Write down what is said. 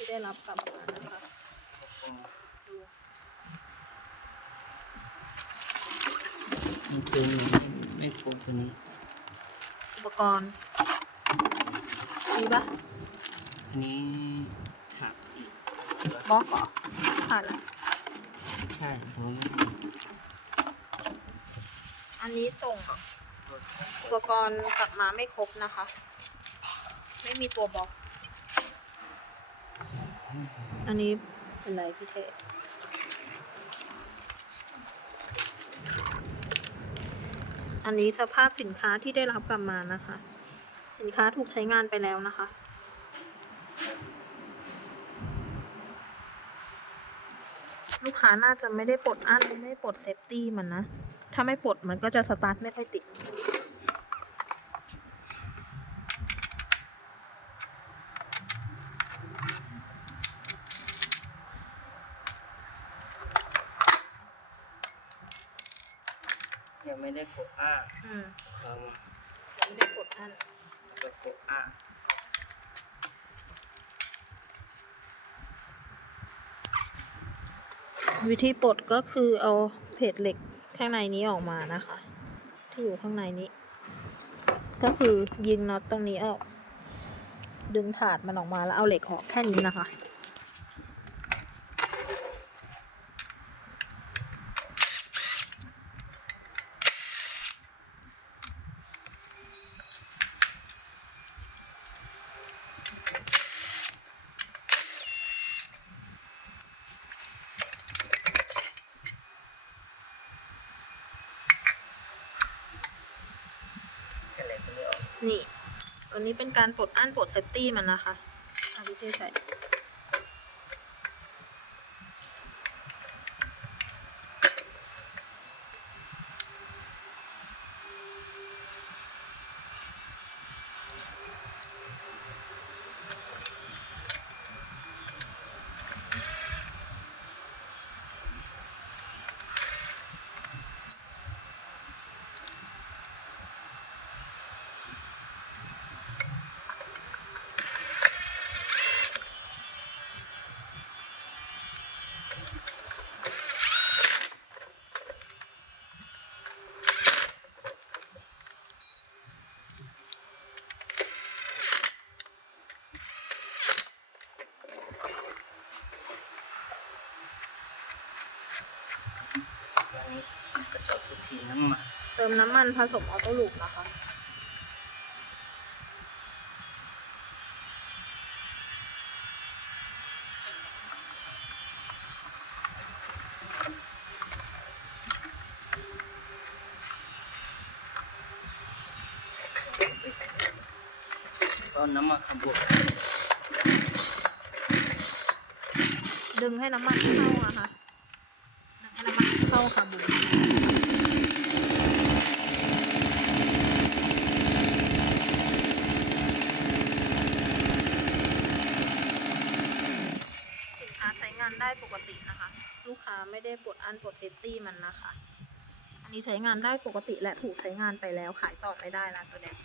ที่ได้รับกลับมานะคะดูมันคือไม่ครบตัวนี้ อุปกรณ์มีปะอันนี้ขาดอีกบล็อกเหรอขาดละใช่ผมอันนี้ส่งอุปกรณ์กลับมาไม่ครบนะคะ ไม่มีตัวบล็อก อันนี้เป็นไรพี่เทอันนี้สภาพสินค้าที่ได้รับกลับมานะคะ สินค้าถูกใช้งานไปแล้วนะคะ ลูกค้าน่าจะไม่ได้ปลดอันไม่ปลดเซฟตี้มันนะ ถ้าไม่ปลดมันก็จะสตาร์ทไม่ค่อยติด ยังไม่ได้กดอ้าอืมเอามายังไม่ได้ปลดอันจะกดอ้าวิธีปลดก็คือเอาเพจเหล็กข้างในนี้ออกมานะคะ ที่อยู่ข้างในนี้ ก็คือยิงน็อตตรงนี้ออก ดึงถาดมันออกมาแล้วเอาเหล็กออกแค่นี้นะคะ นี่ ตัวนี้เป็นการปลดอั้นปลดเซฟตี้มันนะคะอาบิเจใส่ ระจกทุกทีน้ำมันเติมน้ำมันผสมออโต้ลูปนะคะ ก็น้ำมันขบวนดึงให้น้ำมันเข้าอะค่ะดึงให้น้ำมันเข้าค่ะบุ๋มสินค้าใช้งาน ได้ปกตินะคะ ลูกค้าไม่ได้ปวดอันปวดเซฟตี้มันนะคะ อันนี้ใช้งานได้ปกติและถูกใช้งานไปแล้วขายต่อไม่ได้นะตัวเนี้ย